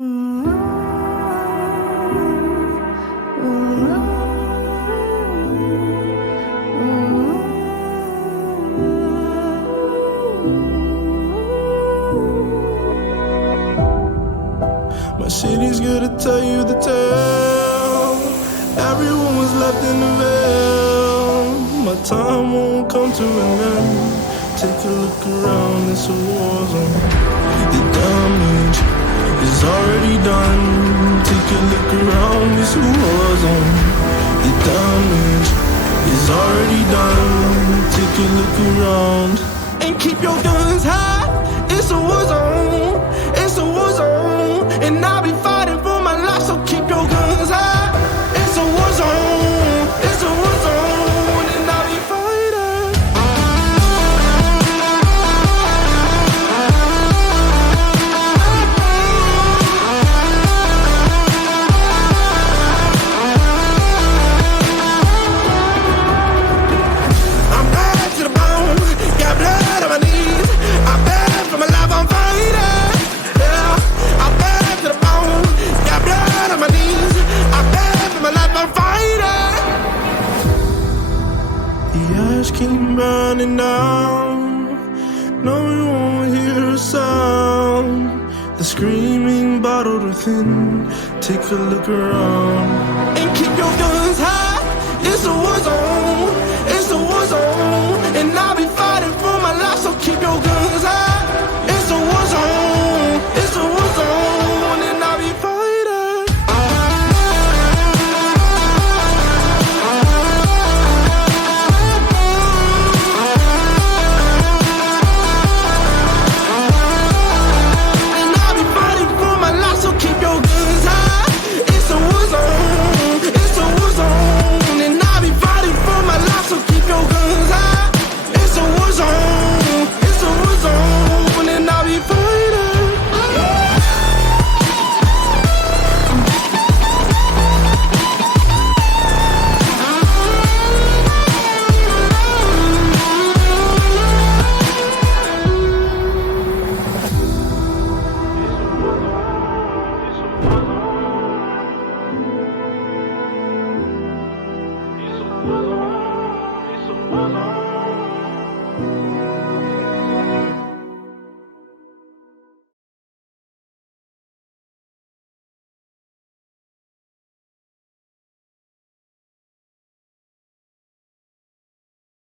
My city's gonna tell you the tale. Everyone was left in the veil. My time won't come to an end. Take a look around, it's a war zone. The damage is already done. Take a look around, it's a war zone. The damage is already done. Take a look around and keep your guns high. It's a war zone. It's a war zone, and I'll be fighting for my life. So keep your guns high. It's a war zone. It's a war zone, and I'll be fighting. I'm bad to the bone. Got blood on my knees. I'm bad for my life. I'm fighting. Yeah, I'm bad to the bone. Got blood on my knees. I'm bad for my life. I'm fighting. The ash keep burning down. No one won't hear a sound. The screaming bottled within. Take a look around and keep